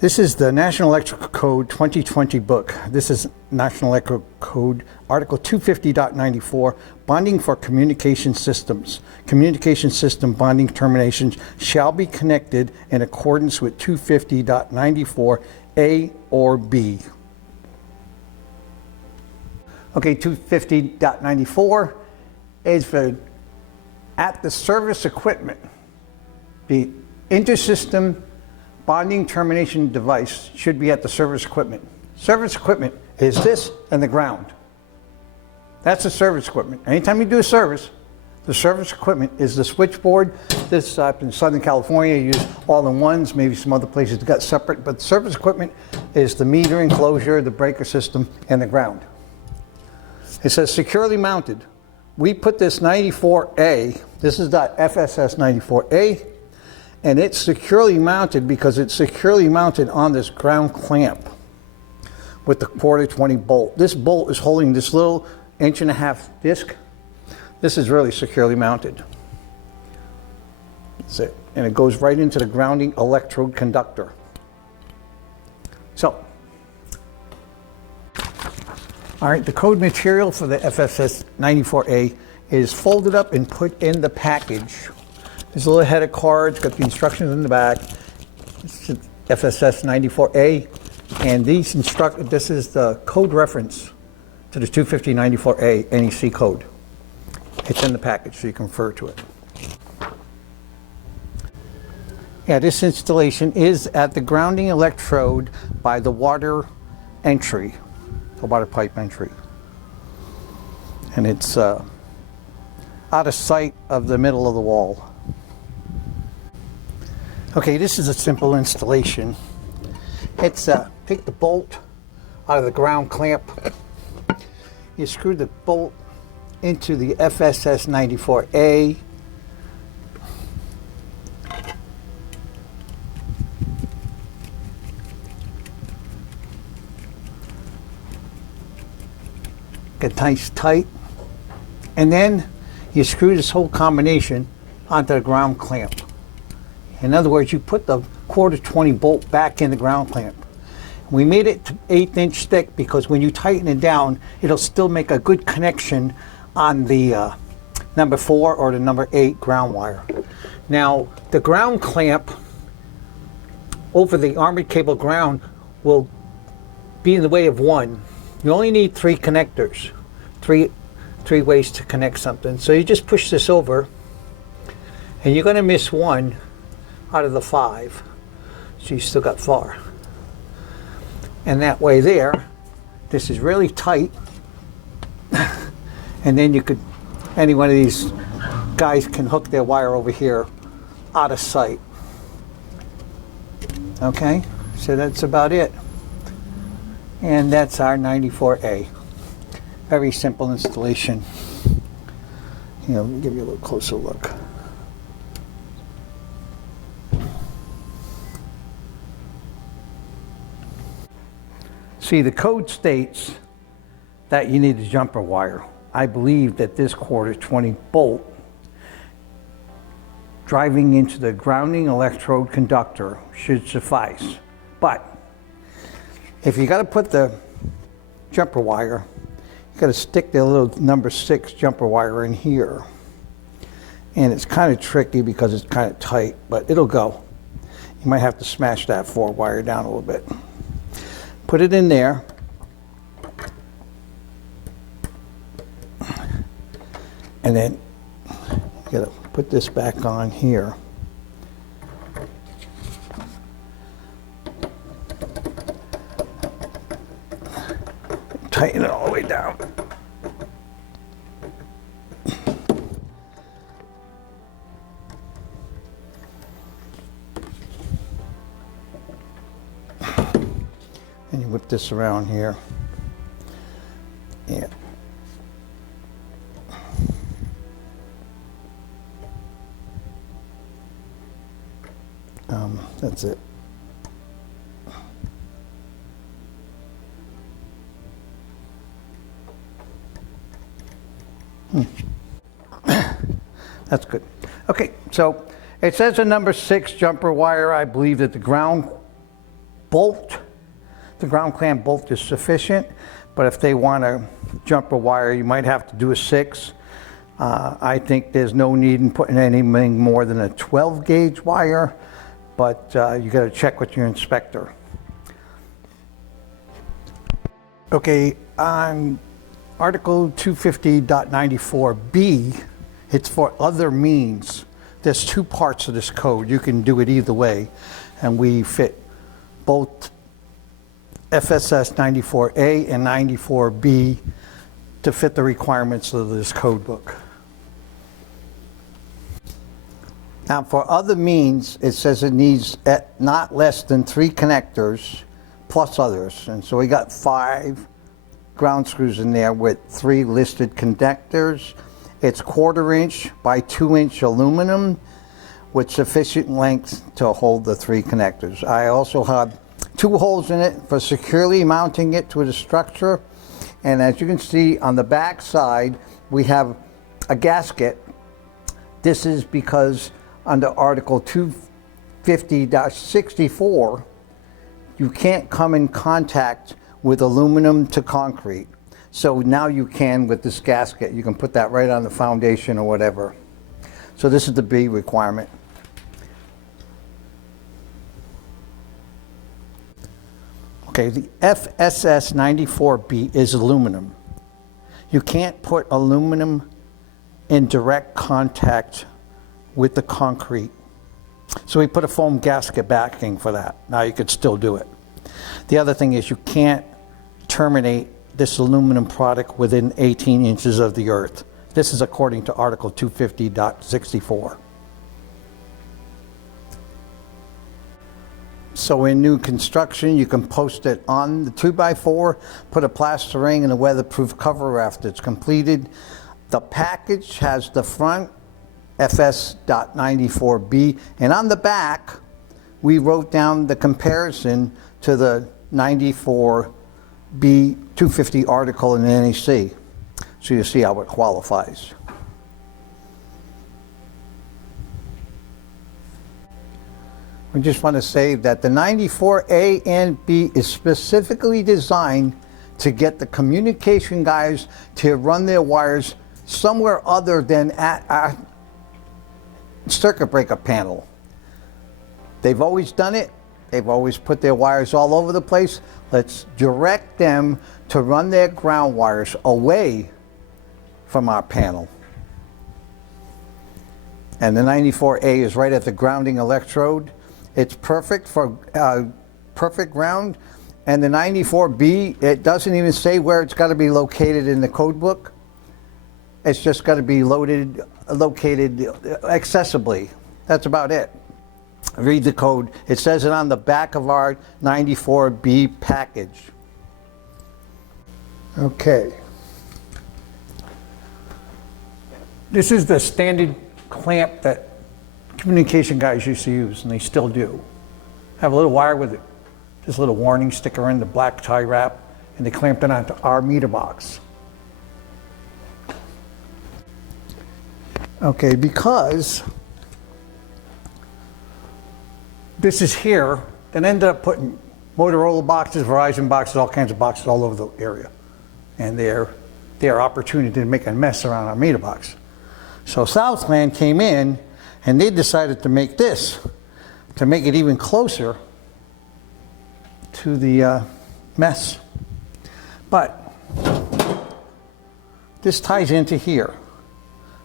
This is the National Electrical Code 2020 book. This is National Electrical Code Article 250.94, bonding for communication systems. Communication system bonding terminations shall be connected in accordance with 250.94 A or B. Okay, 250.94 is for at the service equipment. The intersystem bonding termination device should be at the service equipment. Service equipment is this and the ground. That's the service equipment. Anytime you do a service, the service equipment is the switchboard. This in Southern California, you use all-in-ones, maybe some other places got separate, but the service equipment is the meter enclosure, the breaker system, and the ground. It says securely mounted. We put this 94A, this is .FSS94A, and it's securely mounted because it's securely mounted on this ground clamp with the 420 bolt. This bolt is holding this little 1.5-inch disc. This is really securely mounted. That's it. And it goes right into the grounding electrode conductor. So, all right, the code material for the FSS94A is folded up and put in the package. There's a little header card, it's got the instructions in the back. This is FSS94A, and this is the code reference to the 25094A NEC code. It's in the package, so you can refer to it. Yeah, this installation is at the grounding electrode by the water entry, the water pipe entry. And it's out of sight of the middle of the wall. Okay, this is a simple installation. It's take the bolt out of the ground clamp. You screw the bolt into the FSS94A. Get nice tight. And then you screw this whole combination onto the ground clamp. In other words, you put the 420 bolt back in the ground clamp. We made it 1/8-inch thick because when you tighten it down, it'll still make a good connection on the number 4 or the number 8 ground wire. Now, the ground clamp over the armored cable ground will be in the way of one. You only need 3 connectors, three ways to connect something. So you just push this over, and you're going to miss 1 out of the 5, so you still got 4. And that way there, this is really tight, and then you could, any one of these guys can hook their wire over here out of sight. Okay, so that's about it. And that's our 94A. Very simple installation. Let me give you a little closer look. See, the code states that you need a jumper wire. I believe that this 420 bolt driving into the grounding electrode conductor should suffice. But if you got to put the jumper wire, you got to stick the little number 6 jumper wire in here. And it's kind of tricky because it's kind of tight, but it'll go. You might have to smash that 4 wire down a little bit. Put it in there. And then you got to put this back on here. Tighten it all the way down. And you whip this around here. Yeah. That's it. That's good. Okay, so it says a number 6 jumper wire. I believe that the ground bolt, the ground clamp bolt is sufficient, but if they want to jump a wire, you might have to do a 6. I think there's no need in putting anything more than a 12 gauge wire, but you got to check with your inspector. Okay, on Article 250.94B, it's for other means. There's 2 parts of this code. You can do it either way, and we fit both Fss94A and 94B to fit the requirements of this code book. Now, for other means, it says it needs not less than 3 connectors plus others. And so we got 5 ground screws in there with 3 listed connectors. It's 1/4 inch by 2 inch aluminum with sufficient length to hold the 3 connectors. I also have 2 holes in it for securely mounting it to the structure. And as you can see on the back side, we have a gasket. This is because under Article 250-64, you can't come in contact with aluminum to concrete. So now you can with this gasket. You can put that right on the foundation or whatever. So this is the B requirement. Okay, the Fss94B is aluminum. You can't put aluminum in direct contact with the concrete. So we put a foam gasket backing for that. Now you could still do it. The other thing is you can't terminate this aluminum product within 18 inches of the earth. This is according to Article 250.64. So in new construction, you can post it on the 2x4, put a plaster ring and a weatherproof cover after it's completed. The package has the front Fs.94B, and on the back, we wrote down the comparison to the 94B 250 article in the NEC, so you see how it qualifies. We just want to say that the 94A and B is specifically designed to get the communication guys to run their wires somewhere other than at a circuit breaker panel. They've always done it. They've always put their wires all over the place. Let's direct them to run their ground wires away from our panel. And the 94A is right at the grounding electrode. It's perfect for perfect ground. And the 94B, it doesn't even say where it's got to be located in the code book. It's just got to be located accessibly. That's about it. Read the code. It says it on the back of our 94B package. Okay. This is the standard clamp that communication guys used to use, and they still do. Have a little wire with it. This little warning sticker in the black tie wrap, and they clamped it onto our meter box. Okay, because this is here, then ended up putting Motorola boxes, Verizon boxes, all kinds of boxes all over the area. And their opportunity to make a mess around our meter box. So Southland came in and they decided to make this, to make it even closer to the mess. But this ties into here.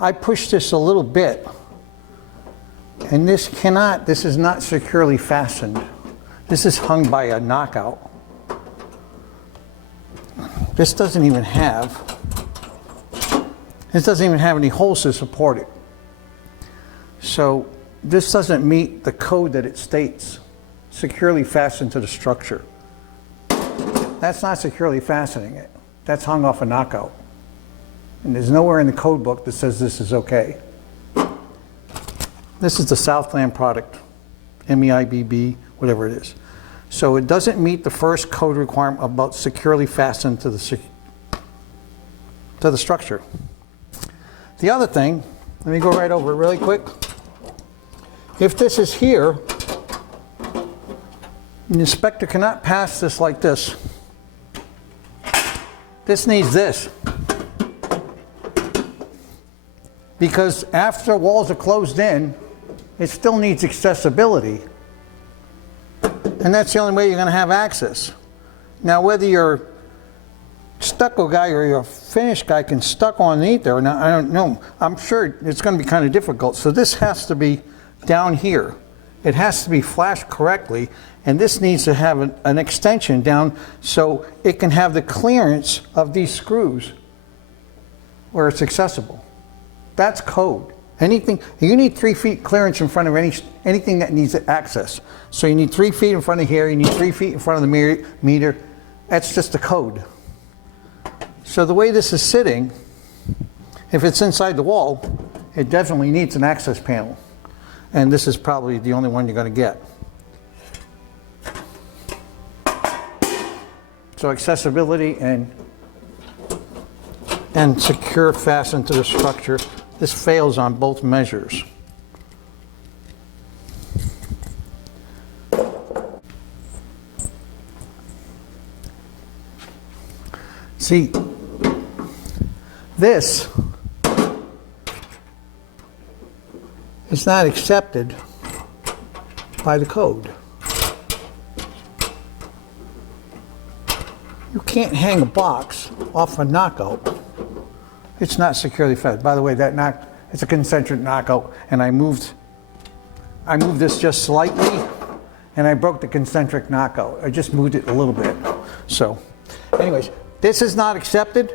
I pushed this a little bit, and this is not securely fastened. This is hung by a knockout. This doesn't even have any holes to support it. So this doesn't meet the code that it states, securely fastened to the structure. That's not securely fastening it. That's hung off a knockout. And there's nowhere in the code book that says this is okay. This is the Southland product, MEIBB, whatever it is. So it doesn't meet the first code requirement about securely fastened to the structure. The other thing, let me go right over it really quick. If this is here, The inspector cannot pass this like this. This needs this. Because after walls are closed in, it still needs accessibility. And that's the only way you're going to have access. Now, whether you're stucco guy or your finish guy can stuck underneath there, now, I don't know. I'm sure it's going to be kind of difficult. So this has to be down here. It has to be flashed correctly, and this needs to have an extension down so it can have the clearance of these screws where it's accessible. That's code. Anything, you need 3 feet clearance in front of anything that needs access. So you need 3 feet in front of here, you need 3 feet in front of the meter. That's just the code. So the way this is sitting, if it's inside the wall, it definitely needs an access panel. And this is probably the only one you're going to get. So accessibility and secure fasten to the structure. This fails on both measures. See, this is not accepted by the code. You can't hang a box off a knockout. It's not securely fed. By the way, it's a concentric knockout, and I moved this just slightly, and I broke the concentric knockout. I just moved it a little bit. So, anyways, this is not accepted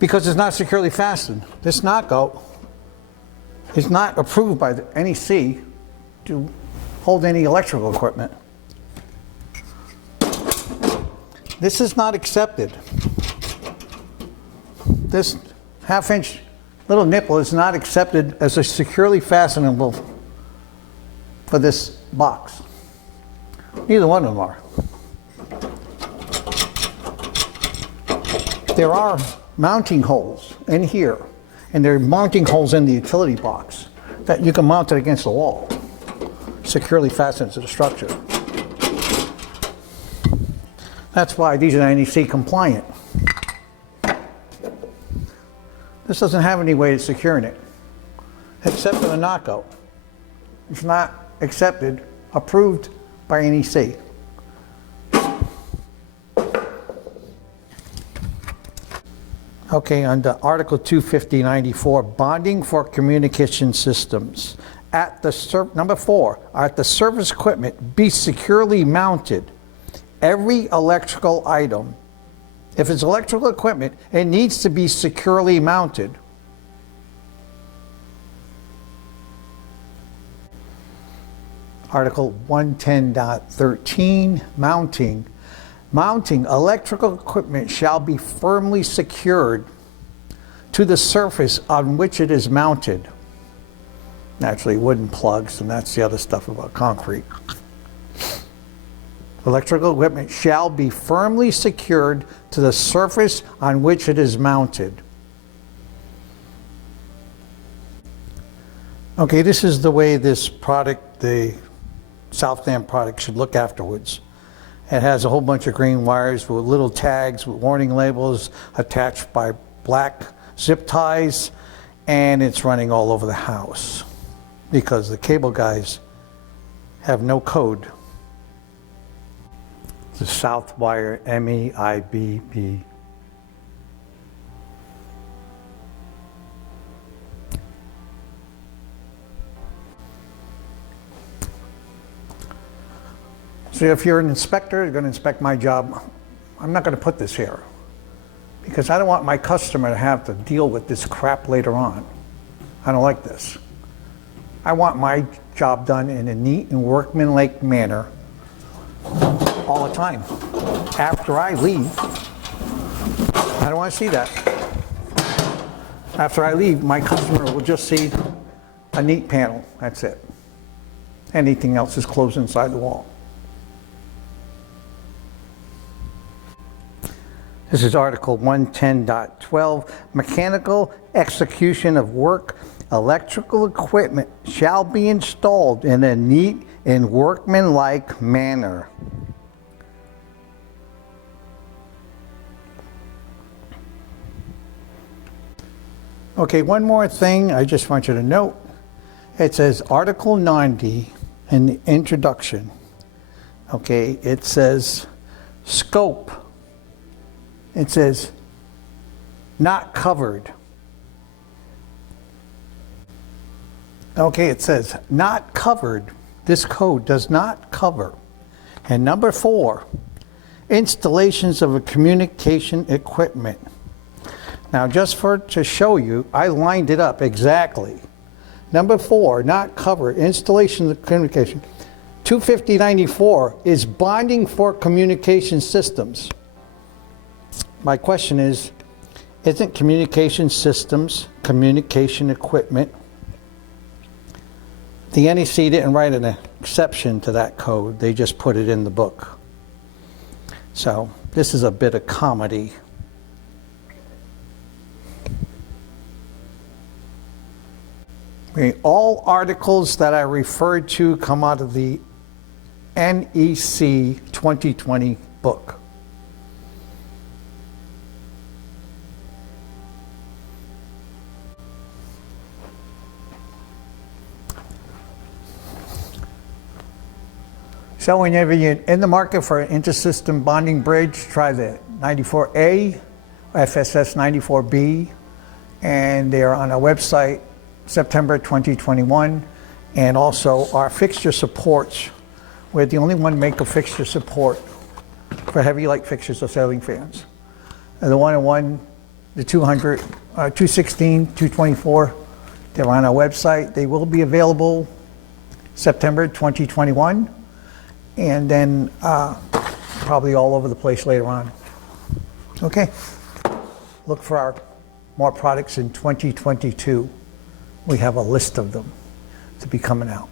because it's not securely fastened. This knockout is not approved by the NEC to hold any electrical equipment. This is not accepted. This half-inch little nipple is not accepted as a securely fastenable for this box. Neither one of them are. There are mounting holes in here, and there are mounting holes in the utility box that you can mount it against the wall, securely fastened to the structure. That's why these are NEC compliant. This doesn't have any way of securing it, except for the knockout. It's not accepted, approved by NEC. Okay, under Article 25094, bonding for communication systems. Number 4, at the service equipment be securely mounted. Every electrical item, if it's electrical equipment, it needs to be securely mounted. Article 110.13, mounting. Mounting electrical equipment shall be firmly secured to the surface on which it is mounted. Naturally, wooden plugs, and that's the other stuff about concrete. Electrical equipment shall be firmly secured to the surface on which it is mounted. Okay, this is the way this product, the Southland product, should look afterwards. It has a whole bunch of green wires with little tags with warning labels attached by black zip ties, and it's running all over the house because the cable guys have no code. The Southwire MEIBB. So if you're an inspector, you're going to inspect my job, I'm not going to put this here because I don't want my customer to have to deal with this crap later on. I don't like this. I want my job done in a neat and workmanlike manner all the time. After I leave, I don't want to see that. After I leave, my customer will just see a neat panel. That's it. Anything else is closed inside the wall. This is Article 110.12, mechanical execution of work electrical equipment shall be installed in a neat and workmanlike manner. Okay, one more thing I just want you to note. It says Article 90 in the introduction. Okay, it says scope. It says not covered. Okay, it says not covered. This code does not cover. And number 4, installations of a communication equipment. Now, just to show you, I lined it up exactly. Number 4, not covered, installation of communication. 25094 is bonding for communication systems. My question is, isn't communication systems communication equipment? The NEC didn't write an exception to that code, they just put it in the book. So, this is a bit of comedy. All articles that I referred to come out of the NEC 2020 book. So whenever you're in the market for an intersystem bonding bridge, try the 94A, Fss94A B, and they're on our website September 2021, and also our fixture supports. We're the only one make a fixture support for heavy light fixtures or ceiling fans. And the 101, the 200, 216, 224, they're on our website. They will be available September 2021, and then probably all over the place later on. Okay, look for our more products in 2022. We have a list of them to be coming out.